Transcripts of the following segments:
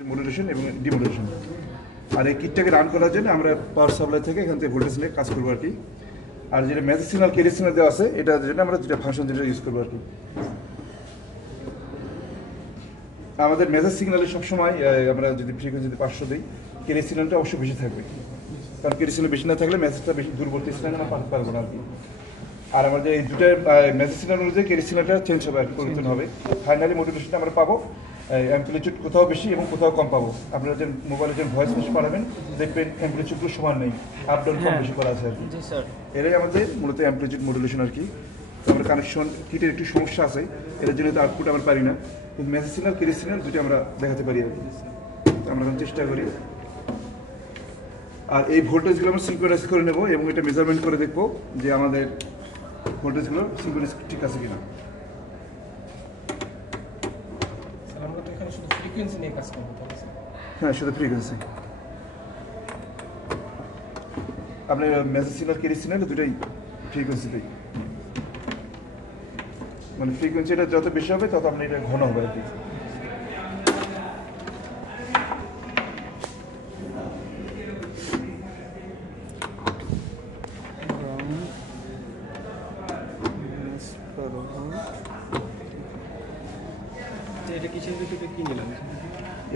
Modulation এবং ডিমোডুলেশন। আর এই কিটটাকে run করার জন্য আমরা পাওয়ার সাপ্লাই থেকে এখান থেকে ভোল্টেজ নিয়ে কাজ করবো আর কি। আর যেটা ম্যাজিক সিগন্যাল ক্যারি সিগন্যাল দেওয়া আছে এটার জন্য আমরা যেটা ফাংশন যেটা ইউজ করবো আর কি। আমাদের মেজাজ সিগন্যালে সবসময় আমরা যদি ফ্রিকোয়েন্সিতে 500 দিই, ক্যারি সিগন্যালটা অবশ্যই বেশি থাকবে, কারণ ক্যারি সিগন্যাল বেশি না থাকলে মেসেজটা বেশি দূরবর্তী সিগন্যাল আমরা পারবো না আর কি। আর আমাদের এই দুটো মেসেজ সিগন্যাল অনুযায়ী ক্যারি সিগন্যালটা চেঞ্জ হবে আর কি, পরিবর্তন হবে। ফাইনালি মডুলেশনটা আমরা পাবো অ্যাম্পলিটিউড কোথাও বেশি এবং কোথাও কম পাবো। আপনারা যে মোবাইলে যে ভয়েস মেসেজ পাঠাবেন দেখবেন অ্যাম্পলিটিউডগুলো সমান নেই, আপ ডাউন কম বেশি করা আছে আর কি। এটাই আমাদের মূলত অ্যাম্পলিটিউড মডুলেশন আর কি। তো আমরা কানেকশন কিটের একটু সমস্যা আছে, এটার জন্য তো আউটপুট আমরা পারি না, কিন্তু মেসেজ সিগন্যাল ক্যারি সিগন্যাল দুটো আমরা দেখাতে পারি আর কি। তো আমরা এখন চেষ্টা করি। আর এই ভোল্টেজগুলো আমরা সিনক্রোনাইজ করে নেব এবং এটা মেজারমেন্ট করে দেখবো যে আমাদের ভোল্টেজগুলো সিনক্রোনাইজ ঠিক আছে কিনা। হ্যাঁ, শুধু ফ্রিকোয়েন্সি। আপনি মেসেজ সিগন্যাল ক্যারি সিগন্যাল দুটোই ফ্রিকোয়েন্সিতেই, মানে ফ্রিকোয়েন্সিটা যত বেশি হবে তত আপনার এটা ঘন হবে আর কি। এটা কিসের ভিতরে কি নিলাম?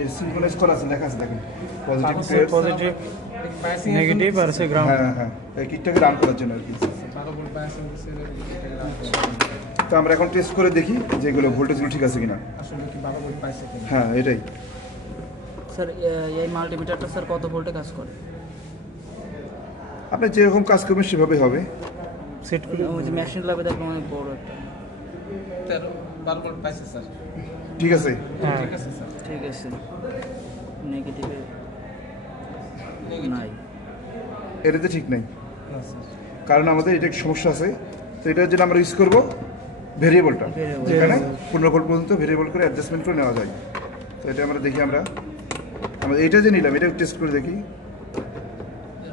এর সিনক্রোনাইজ করা আছে, লেখা আছে দেখেন, পজিটিভ নেগেটিভ আর সে গ্রাউন্ড। হ্যাঁ হ্যাঁ, এই কিটটাকে রান করার জন্য আর কি। তো আমরা এখন টেস্ট করে দেখি যে এগুলো ভোল্টেজগুলো ঠিক আছে কিনা। আসলে কি 12 ভোল্ট পাইছে কিনা? হ্যাঁ, এটাই। স্যার এই মাল্টিমিটারটা স্যার কত ভোল্টে কাজ করে? আপনি যেরকম কাজ করবেন সেভাবে হবে। সেট করে ওই যে মেশিন ল্যাবে দেখলাম অনেক বড় একটা। 12 ভোল্ট পাইছে স্যার। ঠিক আছে, ঠিক আছে স্যার। ঠিক আছে, নেগেটিভে নাই, এটাতে ঠিক নাই, না স্যার। কারণ আমাদের এটা একটা সমস্যা আছে। তো এটার জন্য আমরা ইউজ করবো ভেরিয়েবলটা, যেখানে 15 ভোল্ট পর্যন্ত ভেরিয়েবল করে অ্যাডজাস্টমেন্ট করে নেওয়া যায়। তো এটা আমরা দেখি, আমরা এটা যে নিলাম এটা টেস্ট করে দেখি।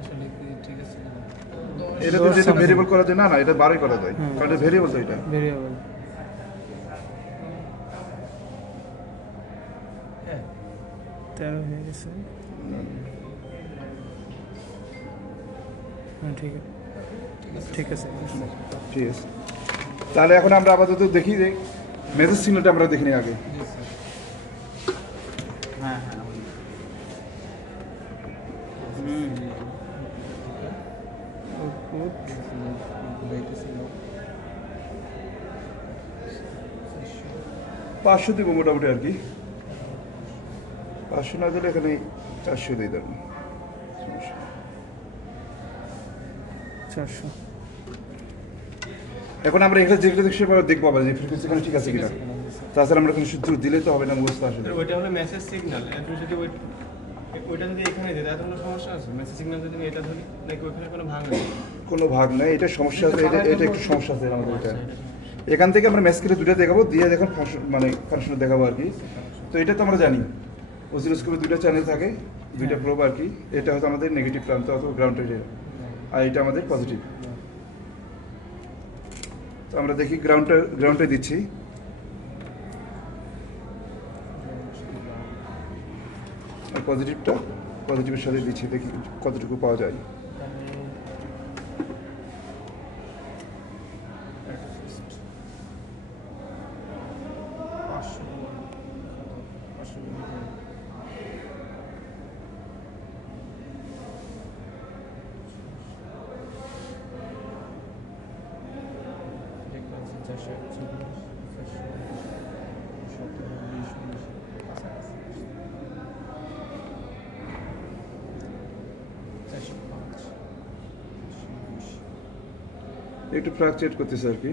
আসলে কি ঠিক আছে? এটা তো যেটা ভেরিয়েবল করা যায়, না না এটা বারে করা যায়, কারণ এটা ভেরিয়েবল তো এটা। ভেরিয়েবল। হ্যাঁ 13 হয়ে গেছে। হ্যাঁ ঠিক আছে, ঠিক আছে ঠিক আছে। তাহলে এখন আমরা আপাতত দেখি যে মেসেজ সিগন্যালটা আমরা দেখি নিই আগে। জি স্যার। হ্যাঁ হ্যাঁ। 500 দিব মোটামুটি আর কি। 500 না দিলে এখানে 400 দিয়ে দেবেন। 400। এখন আমরা এখানে যেগুলো দেখছি দেখবো আবার যে ফ্রিকোয়েন্সি এখানে ঠিক আছে কিনা। তাছাড়া আমরা কোনো সূত্র দিলে তো হবে না, মুখস্থ আসলে। ওইটা হলো মেসেজ সিগন্যাল। আপনি যদি ওইটা যদি এখানে দিই তাহলে কোনো সমস্যা আছে? মেসেজ সিগন্যাল যদি এটা ধরি নাকি ওইখানে কোনো ভাগ নেই? কোনো ভাগ নাই, এটা সমস্যা আছে, এটা একটু সমস্যা আছে আমাদের এটা। এখান থেকে আমরা ম্যাচ করে দুটো দেখাবো, দিয়ে দেখুন মানে কানেকশন দেখাবো আর কি। তো এটা তো আমরা জানি অসিলোস্কোপে দুটো চ্যানেল থাকে, দুইটা প্রোব আর কি। এটা হয়তো আমাদের নেগেটিভ প্রান্ত অথবা গ্রাউন্ডেড, আর এটা আমাদের পজিটিভ। তো আমরা দেখি গ্রাউন্ডে দিচ্ছি। আর পজিটিভের সাথে দিচ্ছি, দেখি কতটুকু পাওয়া যায়। একটু ফ্লাকচুয়েট করতেছে আর কি।